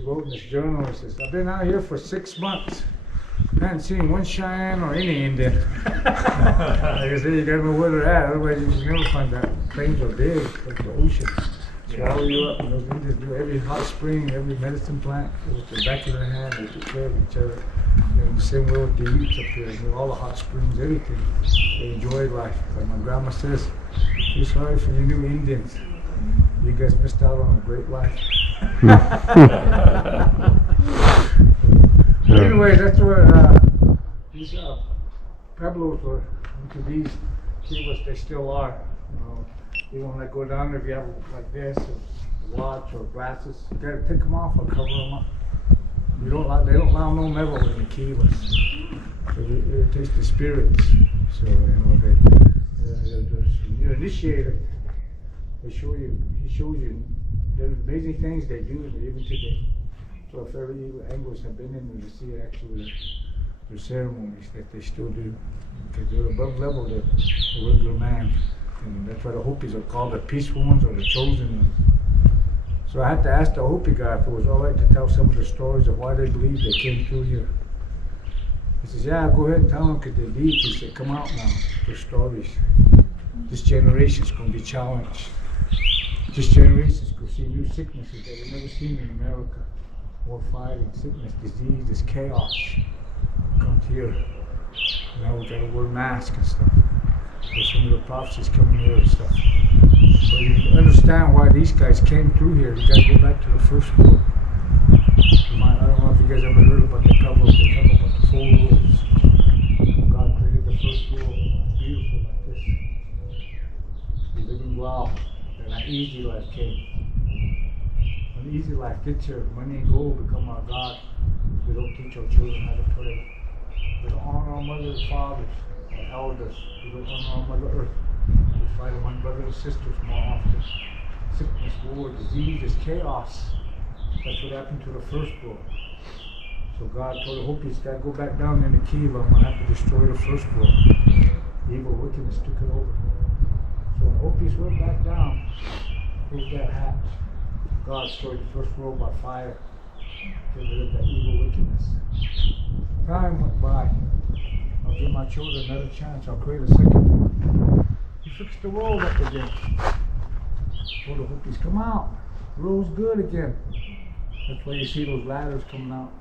he wrote in his journal, he says, I've been out here for 6 months. I haven't seen one Cheyenne or any Indian. Like I said, you gotta know where they're at, otherwise you never find that. Plains are big, like the ocean. Swallow you up, and those Indians do every hot spring, every medicine plant with the back of their hand, they take care of each other. You know, the same way with the youths up here, you know, all the hot springs, everything. They enjoy life. Like my grandma says, feel sorry for you new Indians. You guys missed out on a great life. Anyway, that's where these Pueblos were into these Kivas, they still are. You know, you don't let go down if you have like this, or watch or glasses. You gotta take them off or cover them up. They don't allow no metal in the Kivas. So it irritates the spirits. So you know you're initiated. He shows you there's amazing things they do even today. So if ever you Anglos have been in, you see actually their ceremonies that they still do. Because they're above level than the regular man. And that's why the Hopis are called the peaceful ones or the chosen ones. So I had to ask the Hopi guy if it was all right to tell some of the stories of why they believe they came through here. He says, yeah, go ahead and tell them because they leave. He said, come out now for stories. This generation's going to be challenged. This generation's going to see new sicknesses that we've never seen in America. War, fighting, sickness, disease, this chaos comes here. Now we got to wear masks and stuff. So some of the prophecies coming here and stuff. So you understand why these guys came through here. You got to go back to the first world. I don't know if you guys ever heard about the Pueblos. They talk about the 4 worlds. God created the first world, beautiful like this. We living well. Then an easy life came. When easy life gets here, money and gold become our God. We don't teach our children how to pray. We don't honor our mothers and fathers, our elders. We don't honor our Mother Earth. We fight among brothers and sisters more often. Sickness, war, disease, chaos. That's what happened to the first world. So God told the Hopis, gotta go back down into Kiva. I'm gonna have to destroy the first world. Evil wickedness took it over. So when the Hopis went back down, closed that hatch. God destroyed the first world by fire. Get rid of that evil wickedness. Time went by. I'll give my children another chance. I'll create a second world. He fixed the world up again. Told the Hopis, come out. The world's good again. That's why you see those ladders coming out.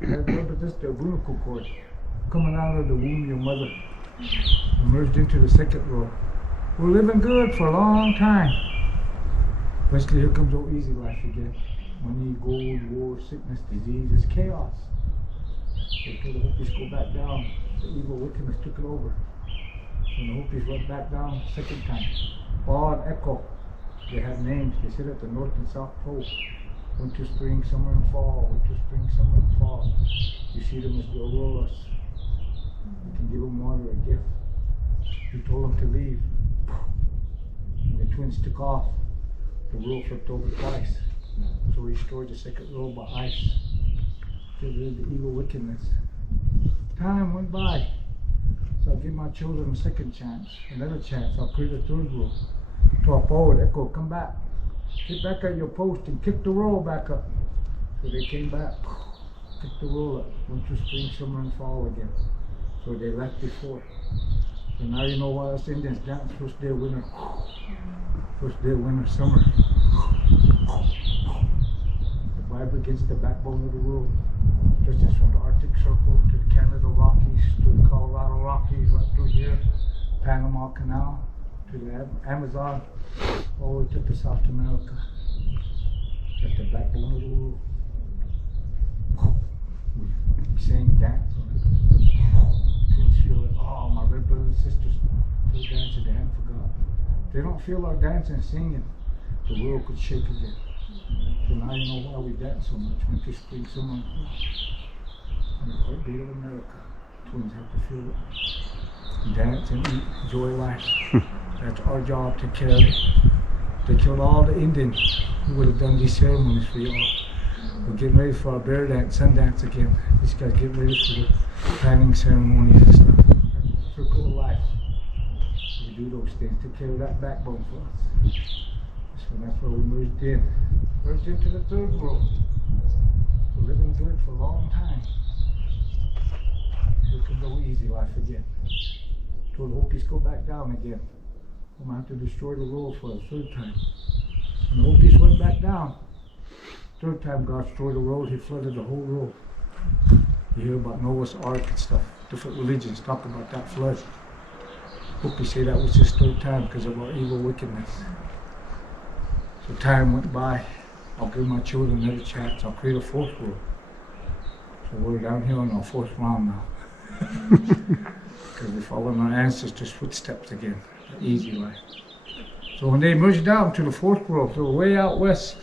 Remember this, the umbilical cord coming out of the womb of your mother, emerged into the second world. We're living good for a long time. Eventually here comes old easy life again. Money, gold, war, sickness, disease, it's chaos. They told the Hopis go back down. The evil wickedness took it over. When the Hopis went back down second time, Ba and Echo, they had names. They sit at the North and South Pole. Winter, spring, summer, and fall. Winter, spring, summer, and fall. You see them as the auroras. You can give them water, a gift. He told them to leave. When the twins took off, the world flipped over twice. So he destroyed the second world by ice. Get rid of the evil wickedness. Time went by. So I'll give my children a second chance, another chance. I'll create a third world. Talk forward, Echo, come back. Get back at your post and kick the roll back up. So they came back, kicked the roll up. Winter, spring, summer, and fall again. So they left before. So now you know why us Indians dance first day of winter. First day of winter, summer. The vibe against the backbone of the world. Just from the Arctic Circle to the Canada Rockies, to the Colorado Rockies, right through here, Panama Canal, to the Amazon, all the way to South America. That's the backbone of the world. We sing, dance on it. Kids feel like, oh, my red brothers and sisters still dancing, they haven't forgot. If they don't feel our dancing and singing, the world could shake again. So now you know why we dance so much. Winter, spring, summer, and the heartbeat of America. Twins have to feel it. Dance and eat, enjoy life. That's our job to kill. They killed all the Indians who would have done these ceremonies for y'all. We're getting ready for our bear dance, sun dance again. These guys get ready for the planning ceremonies and stuff. Circle of life. We do those things to carry that backbone for us. So that's where we merged in. Merged into the third world. We're living good for a long time. We can go easy life again. Told the Hopis go back down again. I'm going to have to destroy the world for the third time. And the Hopis went back down. Third time God destroyed the world, he flooded the whole world. You hear about Noah's Ark and stuff. Different religions talk about that flood. Hopi say that was just third time because of our evil wickedness. So time went by. I'll give my children another chance. I'll create a fourth world. So we're down here on our fourth round now. Because we follow in our ancestors' footsteps again. The easy life. So when they merged down to the fourth world, they were way out west.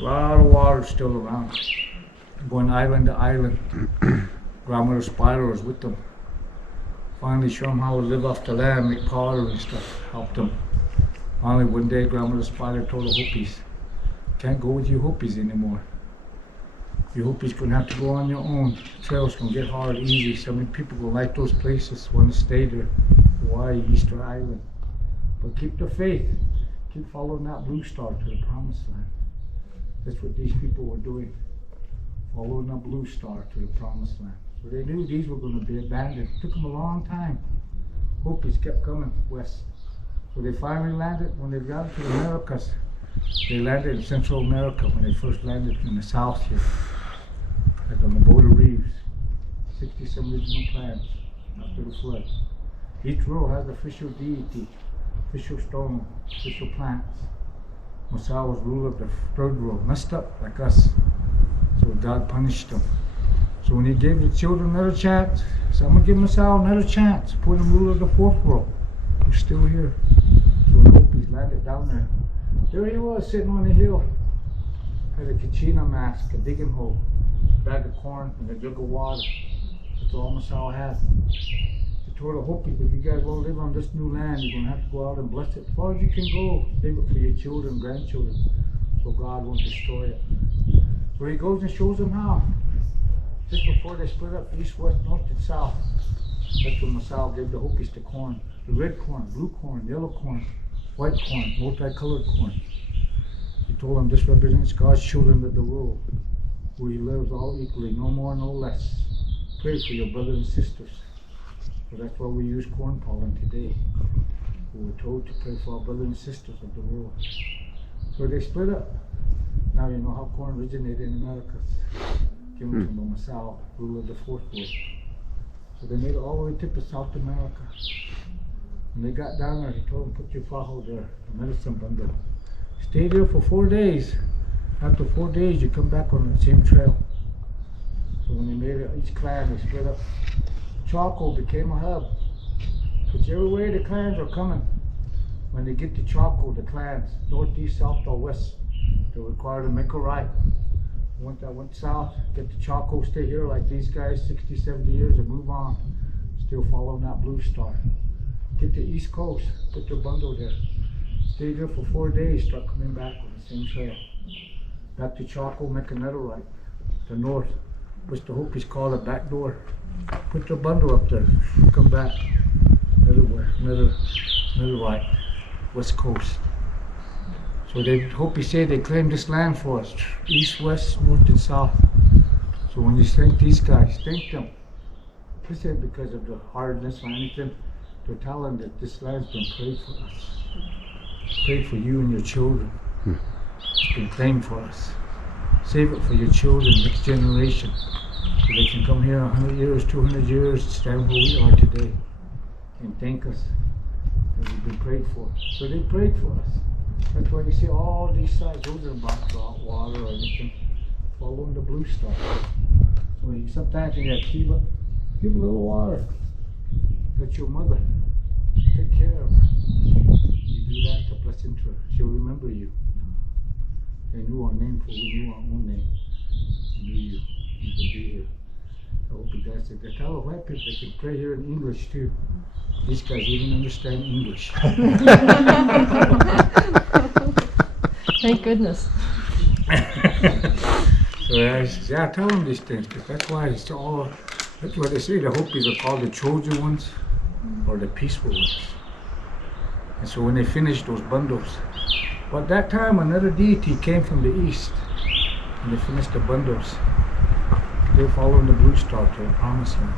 A lot of water still around. Going island to island. Grandmother Spider was with them. Finally showed them how to live off the land, make powder and stuff. Helped them. Finally one day Grandmother Spider told the Hopis, can't go with you Hopis anymore. You Hopis gonna have to go on your own. The trail's gonna get hard easy. So many people gonna like those places, want to stay there. Hawaii, Easter Island. But keep the faith. Keep following that blue star to the promised land. That's what these people were doing. Following a blue star to the promised land. So they knew these were going to be abandoned. It took them a long time. Hopis kept coming west. So they finally landed, when they got to the Americas, they landed in Central America when they first landed in the south here. Like on the Border Reefs. 60-some original plants after the flood. Each row has official deity, official stone, official plants. Masao was ruler of the third row, messed up like us. So God punished them. So when he gave the children another chance, he said, I'm going to give Masao another chance. Put him ruler of the fourth row. We're still here. So the Hopis landed down there. There he was, sitting on the hill. Had a kachina mask, a digging hole, a bag of corn, and a jug of water. That's all Masao had. He told the Hopis, if you guys want to live on this new land, you're going to have to go out and bless it as far as you can go. Save it for your children, grandchildren, so God won't destroy it. So he goes and shows them how. Just before they split up east, west, north, and south. That's when Masao gave the Hopis the corn. The red corn, blue corn, yellow corn, white corn, multicolored corn. He told them this represents God's children of the world, where he lives all equally, no more, no less. Pray for your brothers and sisters. So that's why we use corn pollen today. We were told to pray for our brothers and sisters of the world. So they split up. Now you know how corn originated in America. Came from the Masao, ruler of the fourth world. So they made it all the way to South America. When they got down there, he told them, put your fajo there, the medicine bundle. Stay there for 4 days. After 4 days, you come back on the same trail. So when they made it, each clan, they split up. Chaco became a hub. Whichever way the clans are coming, when they get to Chaco, the clans, northeast, south, or west, they're required to make a right. Once I went south, get to Chaco, stay here like these guys, 60, 70 years, and move on. Still following that blue star. Get to East Coast, put your bundle there. Stay there for 4 days, start coming back on the same trail. Back to Chaco, make another right. The north, which the Hopis call the back door. Put your bundle up there, come back. Another right. West Coast. So they Hopi say they claim this land for us, east, west, north, and south. So when you thank these guys, thank them. This isn't because of the hardness or anything. They're telling that this land's been prayed for us. Prayed for you and your children. It's been claimed for us. Save it for your children, next generation. So they can come here 100 years, 200 years, stand where we are today. And thank us that we've been prayed for. So they prayed for us. That's why you see all these sides, those are about drought, water, or anything, following the blue star. So sometimes you have Kiva, give a little water. That's your mother. Take care of her. You do that, it's a blessing to her. She'll remember you. They knew our name before we knew our own name. They knew you. You can be here. I hope you guys did. They tell the white people they can pray here in English too. These guys even understand English. Thank goodness. So I tell them these things because that's why it's all. That's what they say. The Hopis are called the chosen ones or the peaceful ones. And so when they finished those bundles, but that time another deity came from the east. and they finished the bundles. They're following the blue star to the promised land.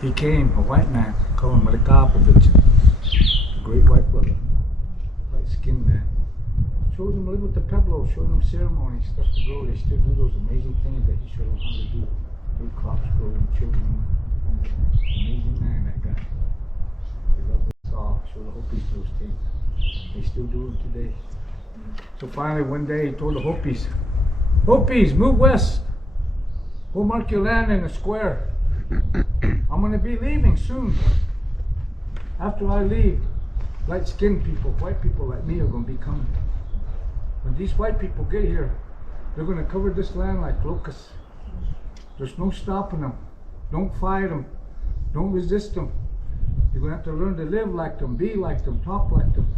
He came, a white man, called him Malakapovich, the great white brother, light-skinned man. Showed him live with the Pueblo, showed him ceremonies, stuff to grow. They still do those amazing things that he showed them how to do. Make crops grow and children. Amazing man, that guy. They love the saw, show the Hopis those things. They still do them today. So finally one day he told the Hopis, Hopis, move west. Go mark your land in a square. I'm going to be leaving soon. After I leave, light-skinned people, white people like me are going to be coming. When these white people get here, they're going to cover this land like locusts. There's no stopping them. Don't fight them. Don't resist them. You're going to have to learn to live like them, be like them, talk like them.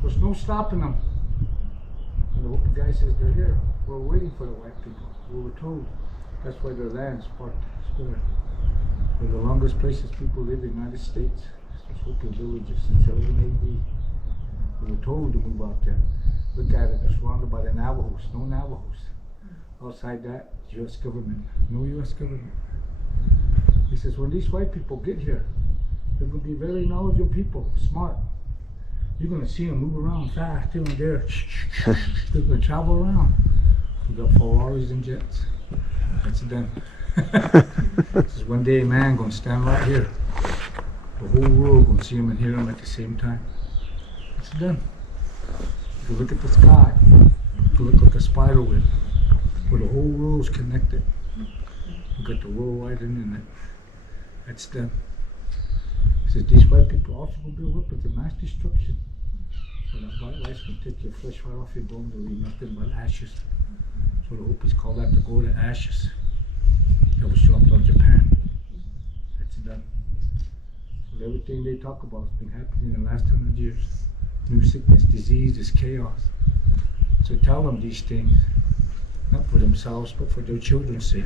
There's no stopping them. And the Hopi guy says, they're here. We're waiting for the white people. We were told. That's why their land's parked square. They're the longest places people live in the United States. It's Hopi villages since 11 AD. We were told to move out there. Look at it, they're surrounded by the Navajos. No Navajos. Outside that, U.S. government. No U.S. government. He says, when these white people get here, they're going to be very knowledgeable people, smart. You're going to see them move around fast here and there. They're going to travel around. We got Ferraris and jets. That's done. This is one day a man going to stand right here. The whole world going to see him and hear him at the same time. It's done. If you look at the sky, it will look like a spider web, where the whole world's connected. You got the worldwide internet. That's done. He says these white people also will build weapons of mass destruction. So that bright light's going to take your flesh right off your bones and leave nothing but ashes. So the Hopis call that the golden ashes that was dropped on Japan. That's done. So everything they talk about has been happening in the last 100 years. New sickness, diseases, chaos. So tell them these things, not for themselves, but for their children's sake.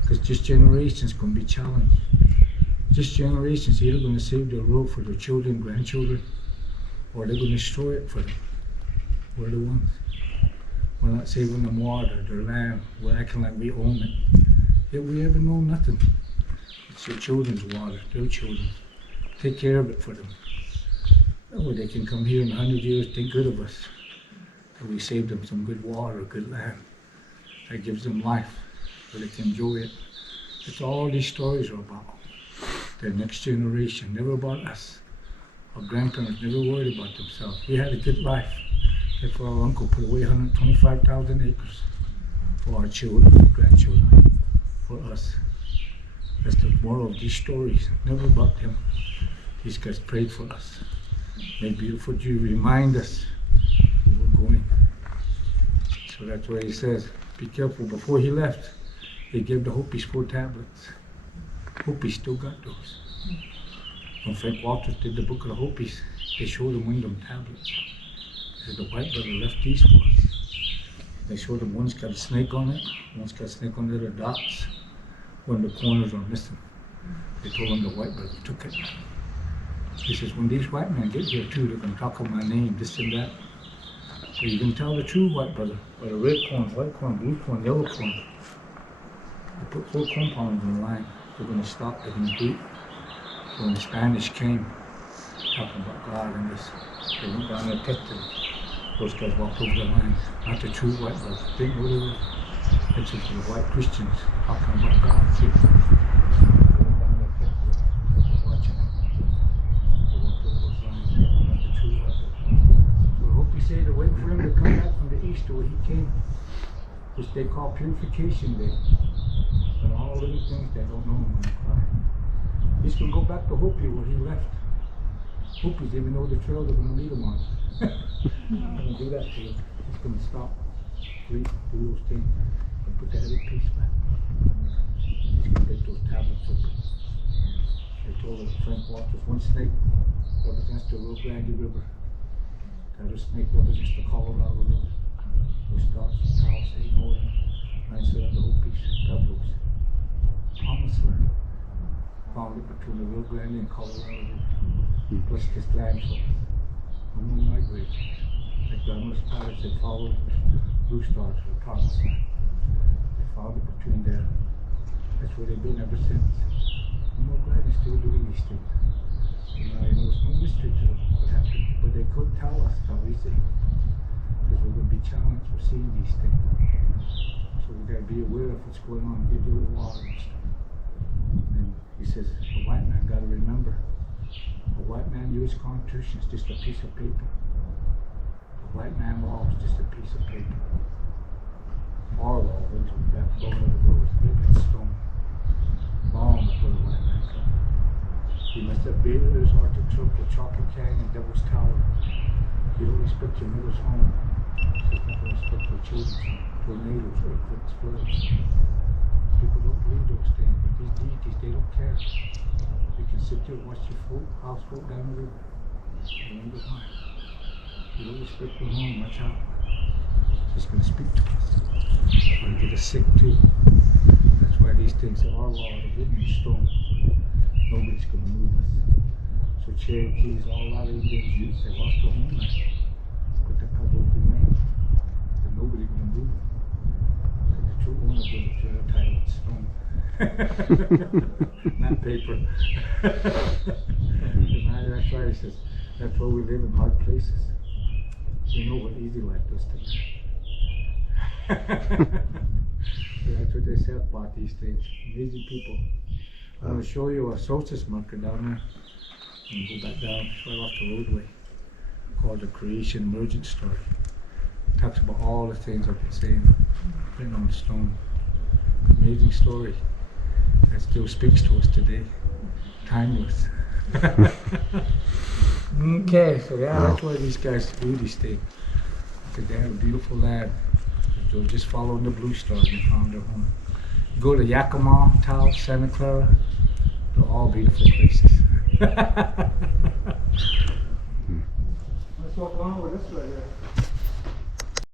Because this generation's going to be challenged. This generation's either going to save their world for their children, grandchildren, or they're going to destroy it for them. We're the ones. We're not saving them water, their land. We're acting like we own it. Yet we ever know nothing. It's your children's water, their children. Take care of it for them. That way they can come here in 100 years, think good of us. That we saved them some good water, good land. That gives them life, so they can enjoy it. That's all these stories are about. The next generation, never about us. Our grandparents never worried about themselves. We had a good life. Therefore our uncle put away 125,000 acres for our children, grandchildren, for us. That's the moral of these stories. Never about them. These guys prayed for us. Made beautiful to remind us where we're going. So that's why he says, be careful. Before he left, they gave the Hopis 4 tablets. Hopi still got those. When Frank Walters did the book of the Hopis, they showed him one of them tablets. They said the white brother left these for us. They showed him one's got a snake on it, one's got a snake on the other dots. One of the corners are missing. They told him the white brother took it. He says, when these white men get here too, they're going to talk about my name, this and that. So you can tell the true white brother by the red corn, white corn, blue corn, yellow corn. They put 4 compounds in the line. They're going to stop, they're going to beat. So when the Spanish came, talking about God and this, they went down there tested. Those guys walked over the line. Not the true white brothers. They didn't know they were. It's just the white Christians talking about God too. They went down there tested. Watching them. They walked over those lines. Not the true white brothers. So I hope you say to wait for him to come back from the east to where he came, which they call Purification Day. And all living things that don't know him when they cry. He's going to go back to Hopi where he left. Hopis even know the trail they're going to lead him on. I'm going to do that to you. He's going to stop, sleep, do those things, and put the other piece back. He's going to break those tablets open. They told him Frank Walters, one snake represents the Rio Grande River. The other snake represents the Colorado River. Those dots, cows, 8 more than 9 the Hopis, Pueblos. Promised land. Found it between the Rio Grande and Colorado. Plus this land, so no more migrate. Like Grandma's father said, follow blue stars for the promised land. They found it between there. That's where they've been ever since. I'm more glad they're still doing these things. You know, it's no mystery to them what happened, but they couldn't tell us how easy. Because we're going to be challenged for seeing these things. So we got to be aware of what's going on, be a little water and stuff. And he says, a white man got to remember, a white man US Constitution is just a piece of paper. A white man law is just a piece of paper. Our law is the backbone of the world, written in stone. Long before the white man came. You must have bears, Arctic Circle, Chocolate Canyon, Devil's Tower. You don't respect your mother's home. You don't respect your children's home. Tornadoes, earthquakes, floods. People don't believe those things, but these deities, they don't care. You can sit there and watch your house float down the river. You wonder why. You don't respect your home, watch out. It's going to speak to us. It's going to get us sick too. That's why these things are our law, they're written in stone. Nobody's going to move us. So Cherokees, all a lot of Indians use, they lost their homeland. But the Pueblos remain. There's nobody going to move them. The true owners of the title is stone. Not paper. That's why he says, that's why we live in hard places. We know what easy life does to us. That's what they say about these things. Amazing people. I'm going to show you a solstice marker down there. And go back down, it's right off the roadway. Called the Creation Emergence Story. It talks about all the things I've been saying, written on stone. Amazing story that still speaks to us today. Timeless. Okay, so yeah, that's why these guys do these things. Because they have a beautiful land. They were just following the blue stars and found their home. You go to Yakima, Taos, Santa Clara, they're all beautiful places.